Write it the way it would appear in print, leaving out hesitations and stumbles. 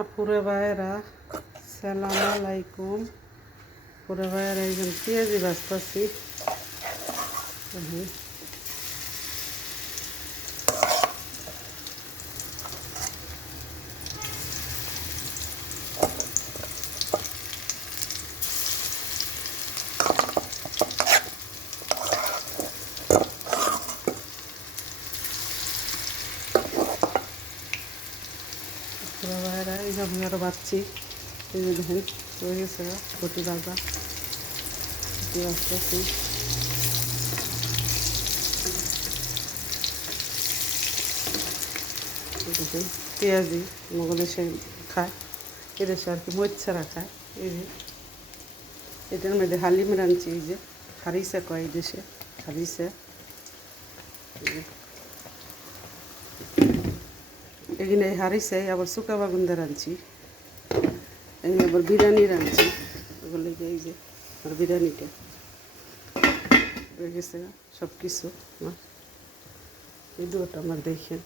আপুরে ভাইয়েরা সালাম আলাইকুম। আপুরে ভাইয়েরা একজন পেঁয়াজি ভাজতেছি। আপুরে ভাইয়েরা এই যে আমি আরও বাচ্ছি, এই যে দেখেন হয়ে গেছে রুটি ভাজা, রুটি ভাজতেছি। দেখেন পেঁয়াজি আমাদের দেশে খায়, এদেশে আর কি মরিচ খায়। এই যে এটার মধ্যে হালিম রাঁধছি, এই যে হারিসা কয় এই দেশে হারিসা। এখানে হারিসাই আবার শুকা বাগুন্দা রাঁধছি, এই আবার বিরিয়ানি রাঁধছি। ওগুলো এই যে আর বিরিয়ানিটা হয়ে গেছে সব কিছু। এই দুটো আমার দেখেন।